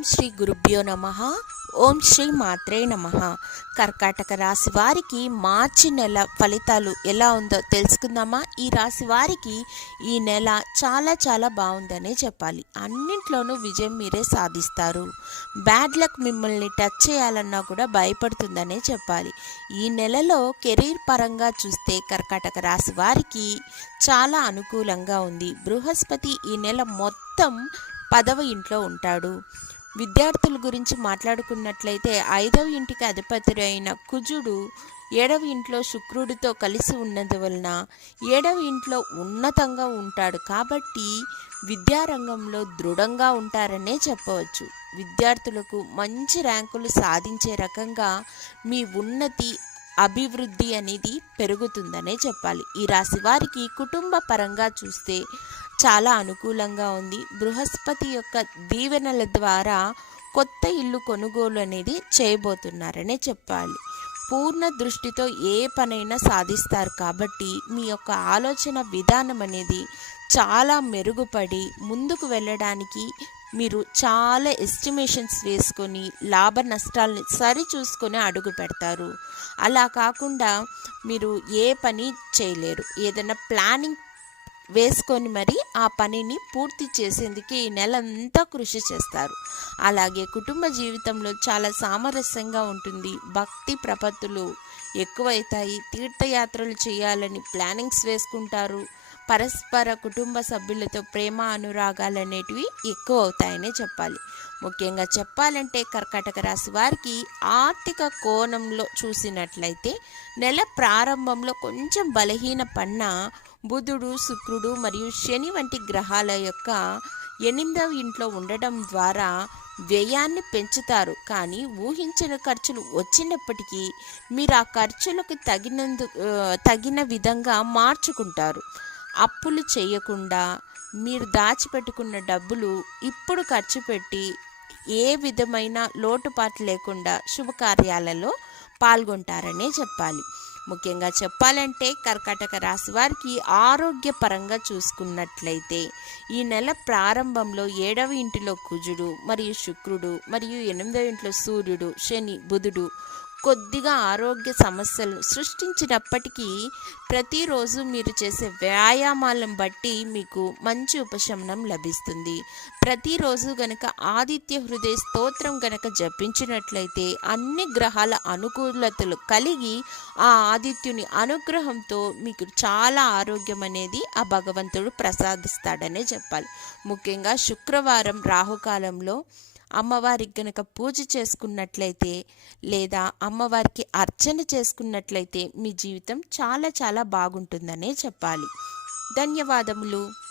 ఓం శ్రీ గురుభ్యో నమ. ఓం శ్రీ మాత్రే నమ. కర్కాటక రాశి వారికి మార్చి నెల ఫలితాలు ఎలా ఉందో తెలుసుకుందామా? ఈ రాశి వారికి ఈ నెల చాలా చాలా బాగుందనే చెప్పాలి. అన్నింట్లోనూ విజయం మీరే సాధిస్తారు. బ్యాడ్ లక్ మిమ్మల్ని టచ్ చేయాలన్నా కూడా భయపడుతుందనే చెప్పాలి. ఈ నెలలో కెరీర్ పరంగా చూస్తే కర్కాటక రాశి వారికి చాలా అనుకూలంగా ఉంది. బృహస్పతి ఈ నెల మొత్తం పదవ ఇంట్లో ఉంటాడు. విద్యార్థుల గురించి మాట్లాడుకున్నట్లయితే ఐదవ ఇంటికి అధిపతి అయిన కుజుడు ఏడవ ఇంట్లో శుక్రుడితో కలిసి ఉన్నందువలన ఏడవ ఇంట్లో ఉన్నతంగా ఉంటాడు కాబట్టి విద్యారంగంలో దృఢంగా ఉంటారనే చెప్పవచ్చు. విద్యార్థులకు మంచి ర్యాంకులు సాధించే రకంగా మీ ఉన్నతి అభివృద్ధి అనేది పెరుగుతుందనే చెప్పాలి. ఈ రాశి వారికి కుటుంబ పరంగా చూస్తే చాలా అనుకూలంగా ఉంది. బృహస్పతి యొక్క దీవెనల ద్వారా కొత్త ఇల్లు కొనుగోలు అనేది చేయబోతున్నారనే చెప్పాలి. పూర్ణ దృష్టితో ఏ పనైనా సాధిస్తారు కాబట్టి మీ యొక్క ఆలోచన విధానం అనేది చాలా మెరుగుపడి ముందుకు వెళ్ళడానికి మీరు చాలా ఎస్టిమేషన్స్ వేసుకొని లాభ నష్టాలని సరిచూసుకొని అడుగు పెడతారు. అలా కాకుండా మీరు ఏ పని చేయలేరు. ఏదైనా ప్లానింగ్ వేసుకొని మరి ఆ పనిని పూర్తి చేసేందుకు ఈ నెల అంతా కృషి చేస్తారు. అలాగే కుటుంబ జీవితంలో చాలా సామరస్యంగా ఉంటుంది. భక్తి ప్రపత్తులు ఎక్కువైతాయి. తీర్థయాత్రలు చేయాలని ప్లానింగ్స్ వేసుకుంటారు. పరస్పర కుటుంబ సభ్యులతో ప్రేమ అనురాగాలు అనేటివి ఎక్కువ అవుతాయనే చెప్పాలి. ముఖ్యంగా చెప్పాలంటే కర్కాటక రాశి వారికి ఆర్థిక కోణంలో చూసినట్లయితే నెల ప్రారంభంలో కొంచెం బలహీన పన్నా బుధుడు శుక్రుడు మరియు శని వంటి గ్రహాల యొక్క ఎనిమిదవ ఇంట్లో ఉండడం ద్వారా వ్యయాన్ని పెంచుతారు. కానీ ఊహించిన ఖర్చులు వచ్చినప్పటికీ మీరు ఆ ఖర్చులకు తగినందు తగిన విధంగా మార్చుకుంటారు. అప్పులు చేయకుండా మీరు దాచిపెట్టుకున్న డబ్బులు ఇప్పుడు ఖర్చు పెట్టి ఏ విధమైన లోటుపాటు లేకుండా శుభకార్యాలలో పాల్గొంటారనే చెప్పాలి. ముఖ్యంగా చెప్పాలంటే కర్కాటక రాశి వారికి ఆరోగ్యపరంగా చూసుకున్నట్లయితే ఈ నెల ప్రారంభంలో ఏడవ ఇంటిలో కుజుడు మరియు శుక్రుడు మరియు ఎనిమిదవ ఇంట్లో సూర్యుడు శని బుధుడు కొద్దిగా ఆరోగ్య సమస్యలు సృష్టించినప్పటికీ ప్రతిరోజు మీరు చేసే వ్యాయామాలను బట్టి మీకు మంచి ఉపశమనం లభిస్తుంది. ప్రతిరోజు గనక ఆదిత్య హృదయ స్తోత్రం గనక జపించినట్లయితే అన్ని గ్రహాల అనుకూలతలు కలిగి ఆ ఆదిత్యుని అనుగ్రహంతో మీకు చాలా ఆరోగ్యం అనేది ఆ భగవంతుడు ప్రసాదిస్తాడనే చెప్పాలి. ముఖ్యంగా శుక్రవారం రాహుకాలంలో అమ్మవారికి గనక పూజ చేసుకున్నట్లయితే లేదా అమ్మవారికి అర్చన చేసుకున్నట్లయితే మీ జీవితం చాలా చాలా బాగుంటుందనే చెప్పాలి. ధన్యవాదములు.